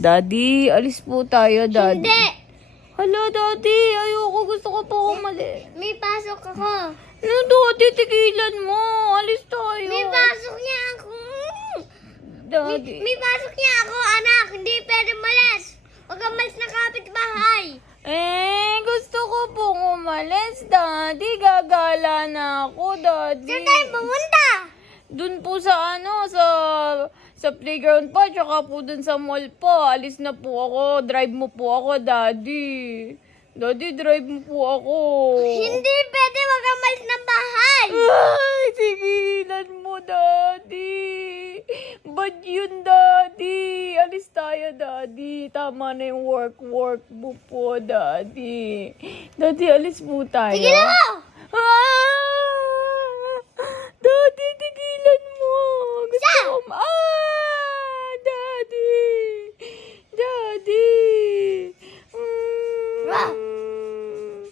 Daddy, alis po tayo, Daddy. Hindi. Hala, Daddy, ayoko. Gusto ko po umalis. May pasok ako. No, Daddy, tigilan mo. Alis tayo. May pasok niya ako. Daddy. May pasok niya ako, anak. Hindi pwede malas. Huwag kang malas na kapitbahay. Gusto ko pong umalis, Daddy. Gagala na ako, Daddy. Saan tayo pumunta? Dun po sa sa playground pa, tsaka po dun sa mall po. Alis na po ako. Drive mo po ako, Daddy. Daddy, drive mo po ako. Hindi pwede, huwag kang malas ng bahay. Ay, tigilan mo, Daddy. Ba't yun, Daddy? Alis tayo, Daddy. Tama na yung work mo po, Daddy. Daddy, alis po tayo. Tigilan mo! Daddy, tigilan mo. Gusto Sa? ko Daddy. Daddy. Wah.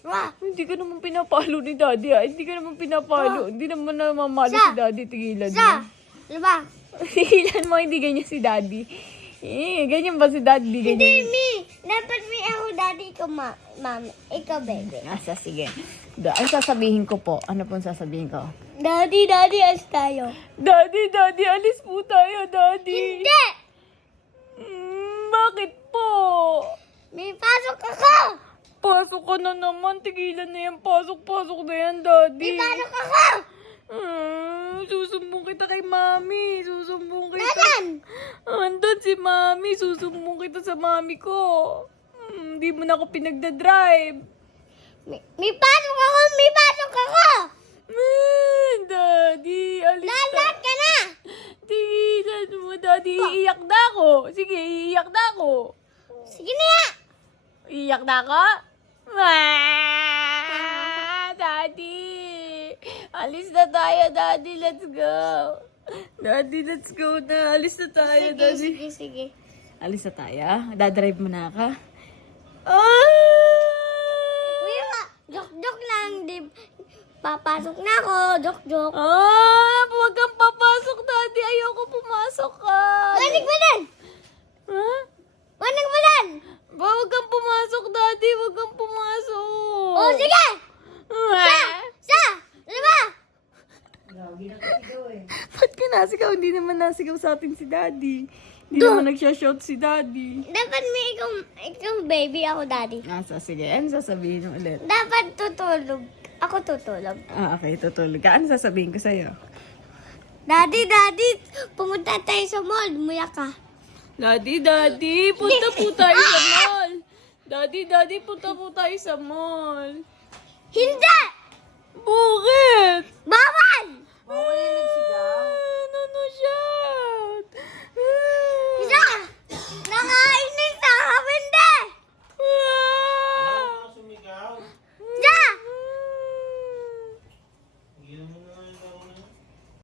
Wah. Hindi ka naman pinapalo ni Daddy, ah. Hindi ka naman pinapalo. Hindi naman namamalo Sa? si Daddy. Tigilan mo. Sa? Ano ba? Tigilan mo, hindi ganyan si Daddy. Ganyan ba si Daddy? Hindi, Ganyan. me. Dapat me ako, daddy, ikaw, mami. Ikaw, baby. Sige. Ang sasabihin ko po. Ano pong sasabihin ko? Daddy, alis tayo. Daddy, alis po tayo, Daddy. Hindi! Bakit po? May pasok ako! Pasok ka na naman. Tigilan na yan. Pasok na yan, Daddy. May pasok ako! Susumbong kita kay Mami. Susumbong kita. Nasaan? Andun si Mami. Susumbong kita sa Mami ko. Hindi mo na ako pinagdadrive. May pasok ako! May pasok ako! Daddy, alis Lahat ka na! Tigilan mo, Daddy. Iiyak na ako. Sige, iiyak na ako. Sige na ya! Iiyak na ako? Daddy. Alis na tayo, Daddy. Let's go. Daddy, let's go na. Alis na tayo, Daddy. Sige. Alis na tayo? Dadrive mo na ka? Uy, jok lang. Di, papasok na ako. Jok. Huwag kang papasok, Daddy. Ayoko pumasok ka. Wanig mo dan! Ha? Wanig mo dan! Huwag kang pumasok, Daddy. Huwag kang pumasok. Oh, sige! Sa! Ano ba? Ba't ka nasigaw? Hindi naman nasigaw sa atin si Daddy. Hindi naman nagsha-shout si Daddy. Dapat may ikaw baby, ako daddy. Sige. Ano sasabihin mo ulit? Dapat tutulog. Ako tutulog. Okay. Tutulog ka. Ano sasabihin ko sa'yo? Daddy, pumunta tayo sa mall. Muya ka. Daddy, punta po tayo sa mall. Daddy, punta po tayo sa mall. Hindi!